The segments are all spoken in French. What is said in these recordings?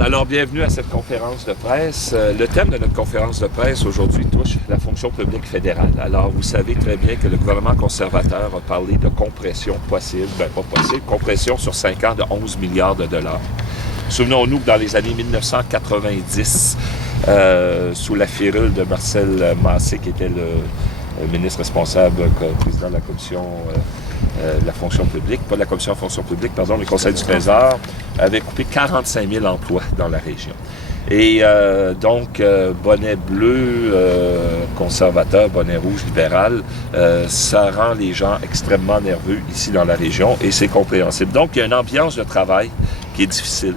Alors, bienvenue à cette conférence de presse. Le thème de notre conférence de presse aujourd'hui touche la fonction publique fédérale. Alors, vous savez très bien que le gouvernement conservateur a parlé de compression possible, compression sur 5 ans de 11 milliards de dollars. Souvenons-nous que dans les années 1990, sous la férule de Marcel Massé, qui était le ministre responsable, président de la commission de la fonction publique, pas de la commission de la fonction publique, pardon, le Conseil du Trésor, avait coupé 45 000 emplois dans la région. Et donc, bonnet bleu, conservateur, bonnet rouge, libéral, ça rend les gens extrêmement nerveux ici dans la région et c'est compréhensible. Donc, il y a une ambiance de travail qui est difficile.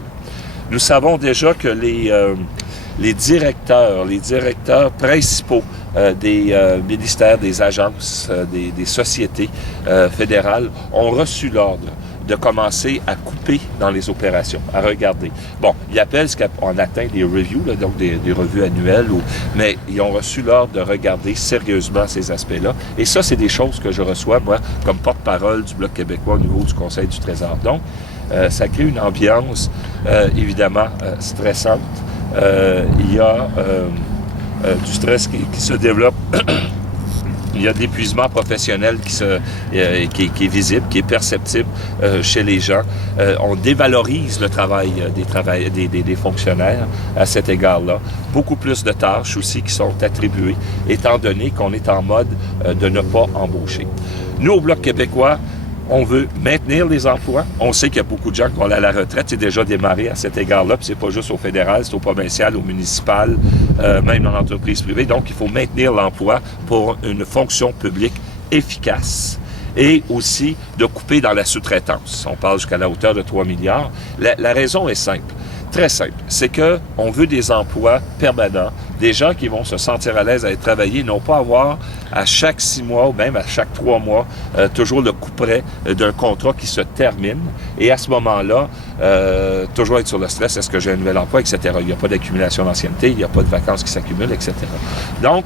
Nous savons déjà que les directeurs principaux des ministères, des agences, des sociétés fédérales ont reçu l'ordre de commencer à couper dans les opérations, à regarder. Bon, ils appellent ce qu'on atteint des reviews, là, donc des revues annuelles, mais ils ont reçu l'ordre de regarder sérieusement ces aspects-là. Et ça, c'est des choses que je reçois, moi, comme porte-parole du Bloc québécois au niveau du Conseil du Trésor. Donc, ça crée une ambiance, évidemment, stressante. Il y a du stress qui se développe. Il y a de l'épuisement professionnel qui est visible, qui est perceptible chez les gens. On dévalorise le travail des fonctionnaires à cet égard-là. Beaucoup plus de tâches aussi qui sont attribuées, étant donné qu'on est en mode de ne pas embaucher. Nous, au Bloc québécois, on veut maintenir les emplois. On sait qu'il y a beaucoup de gens qui vont aller à la retraite. C'est déjà démarré à cet égard-là. Puis c'est pas juste au fédéral, c'est au provincial, au municipal, même dans l'entreprise privée. Donc, il faut maintenir l'emploi pour une fonction publique efficace. Et aussi de couper dans la sous-traitance. On parle jusqu'à la hauteur de 3 milliards. La raison est simple. Très simple. C'est qu'on veut des emplois permanents, des gens qui vont se sentir à l'aise à aller travailler, non pas avoir à chaque 6 mois ou même à chaque 3 mois toujours le couperet d'un contrat qui se termine. Et à ce moment-là, toujours être sur le stress, est-ce que j'ai un nouvel emploi, etc. Il n'y a pas d'accumulation d'ancienneté, il n'y a pas de vacances qui s'accumulent, etc. Donc,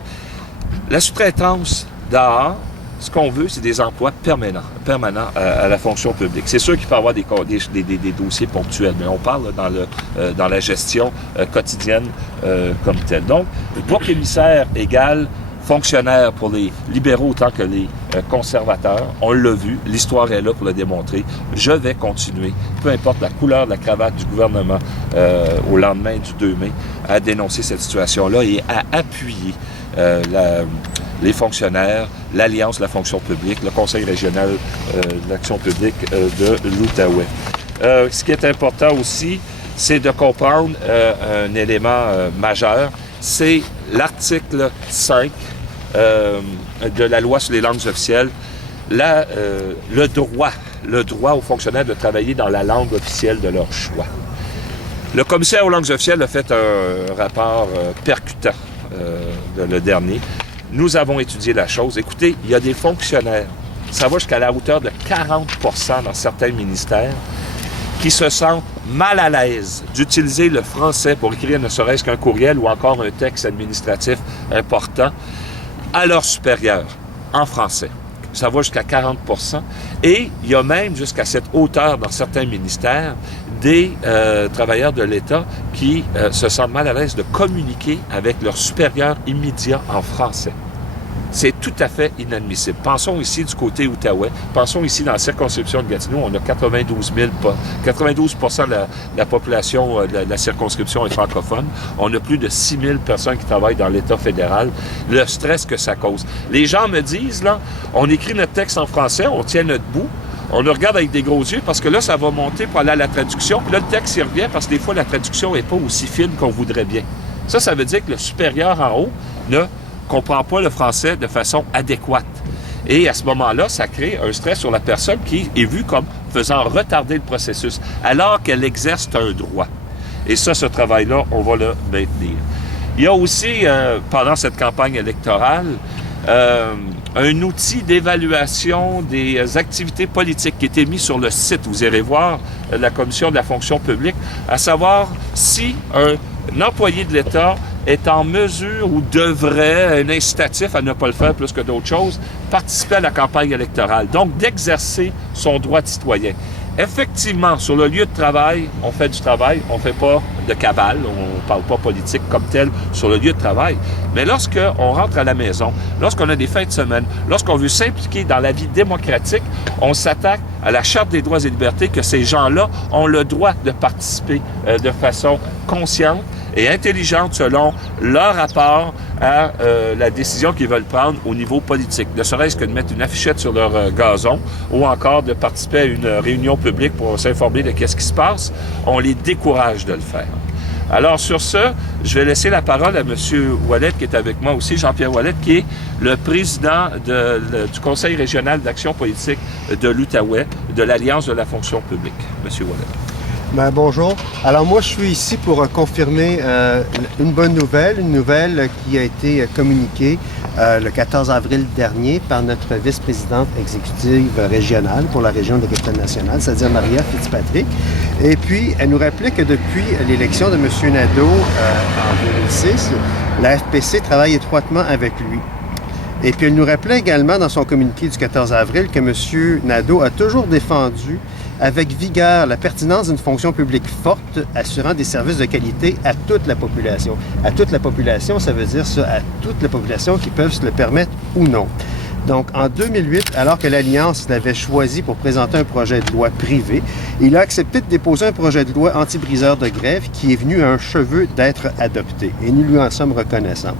la sous-traitance dehors, ce qu'on veut, c'est des emplois permanents à la fonction publique. C'est sûr qu'il peut y avoir des dossiers ponctuels, mais on parle dans la gestion quotidienne comme telle. Donc, bloc émissaire égale fonctionnaire pour les libéraux autant que les conservateurs. On l'a vu, l'histoire est là pour le démontrer. Je vais continuer, peu importe la couleur de la cravate du gouvernement au lendemain du 2 mai, à dénoncer cette situation-là et à appuyer les fonctionnaires, l'Alliance de la fonction publique, le Conseil régional de l'action publique de l'Outaouais. Ce qui est important aussi, c'est de comprendre un élément majeur, c'est l'article 5 de la loi sur les langues officielles, le droit aux fonctionnaires de travailler dans la langue officielle de leur choix. Le commissaire aux langues officielles a fait un rapport percutant, le dernier. Nous avons étudié la chose. Écoutez, il y a des fonctionnaires, ça va jusqu'à la hauteur de 40% dans certains ministères, qui se sentent mal à l'aise d'utiliser le français pour écrire ne serait-ce qu'un courriel ou encore un texte administratif important à leurs supérieurs en français. Ça va jusqu'à 40%. Et il y a même jusqu'à cette hauteur dans certains ministères des travailleurs de l'État qui se sentent mal à l'aise de communiquer avec leurs supérieurs immédiats en français. C'est tout à fait inadmissible. Pensons ici du côté Outaouais. Pensons ici dans la circonscription de Gatineau. On a 92 % de la population de la circonscription est francophone. On a plus de 6 000 personnes qui travaillent dans l'État fédéral. Le stress que ça cause. Les gens me disent, là, on écrit notre texte en français, on tient notre bout, on le regarde avec des gros yeux parce que là, ça va monter pour aller à la traduction. Puis là, le texte, il revient parce que des fois, la traduction n'est pas aussi fine qu'on voudrait bien. Ça veut dire que le supérieur en haut ne comprend pas le français de façon adéquate. Et à ce moment-là, ça crée un stress sur la personne qui est vue comme faisant retarder le processus, alors qu'elle exerce un droit. Et ça, ce travail-là, on va le maintenir. Il y a aussi, pendant cette campagne électorale, un outil d'évaluation des activités politiques qui était mis sur le site. Vous irez voir la Commission de la fonction publique, à savoir si un employé de l'État est en mesure ou devrait, un incitatif à ne pas le faire plus que d'autres choses, participer à la campagne électorale. Donc, d'exercer son droit de citoyen. Effectivement, sur le lieu de travail, on fait du travail, on ne fait pas de cavale, on ne parle pas politique comme tel sur le lieu de travail, mais lorsqu'on rentre à la maison, lorsqu'on a des fins de semaine, lorsqu'on veut s'impliquer dans la vie démocratique, on s'attaque à la Charte des droits et libertés que ces gens-là ont le droit de participer de façon consciente et intelligente selon leur rapport à la décision qu'ils veulent prendre au niveau politique. Ne serait-ce que de mettre une affichette sur leur gazon ou encore de participer à une réunion publique pour s'informer de ce qui se passe, on les décourage de le faire. Alors sur ce, je vais laisser la parole à M. Ouellet qui est avec moi aussi, Jean-Pierre Ouellet, qui est le président du Conseil régional d'action politique de l'Outaouais, de l'Alliance de la fonction publique. M. Ouellet. Ben, bonjour. Alors moi, je suis ici pour confirmer une bonne nouvelle, une nouvelle qui a été communiquée le 14 avril dernier par notre vice-présidente exécutive régionale pour la région de Capitale-Nationale, c'est-à-dire Maria Fitzpatrick. Et puis, elle nous rappelait que depuis l'élection de M. Nadeau en 2006, la FPC travaille étroitement avec lui. Et puis, elle nous rappelait également dans son communiqué du 14 avril que M. Nadeau a toujours défendu avec vigueur la pertinence d'une fonction publique forte assurant des services de qualité à toute la population. À toute la population, ça veut dire ça, à toute la population qui peuvent se le permettre ou non. Donc, en 2008, alors que l'Alliance l'avait choisi pour présenter un projet de loi privé, il a accepté de déposer un projet de loi anti-briseur de grève qui est venu à un cheveu d'être adopté. Et nous lui en sommes reconnaissants.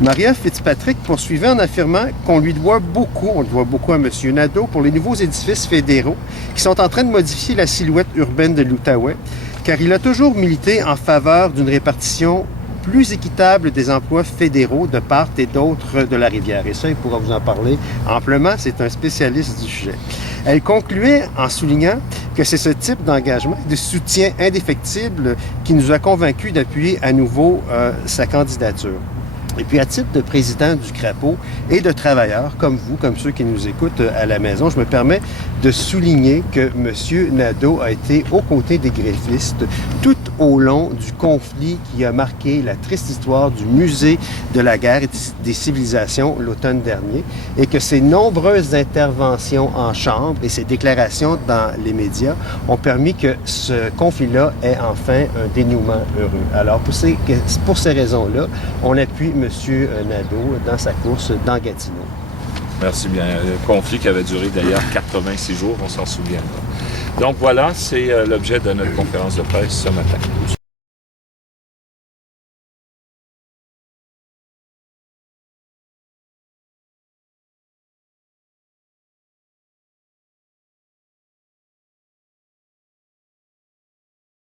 Maria Fitzpatrick poursuivait en affirmant qu'on lui doit beaucoup, on le doit beaucoup à M. Nadeau, pour les nouveaux édifices fédéraux qui sont en train de modifier la silhouette urbaine de l'Outaouais, car il a toujours milité en faveur d'une répartition plus équitable des emplois fédéraux de part et d'autre de la rivière. Et ça, il pourra vous en parler amplement, c'est un spécialiste du sujet. Elle concluait en soulignant que c'est ce type d'engagement, de soutien indéfectible qui nous a convaincus d'appuyer à nouveau sa candidature. Et puis, à titre de président du Crapaud et de travailleurs, comme vous, comme ceux qui nous écoutent à la maison, je me permets de souligner que M. Nadeau a été aux côtés des grévistes tout au long du conflit qui a marqué la triste histoire du musée de la guerre et des civilisations l'automne dernier, et que ses nombreuses interventions en chambre et ses déclarations dans les médias ont permis que ce conflit-là ait enfin un dénouement heureux. Alors, pour ces raisons-là, on appuie M. Nadeau dans sa course dans Gatineau. Merci bien. Un conflit qui avait duré d'ailleurs 86 jours, on s'en souvient. Donc voilà, c'est l'objet de notre conférence de presse ce matin.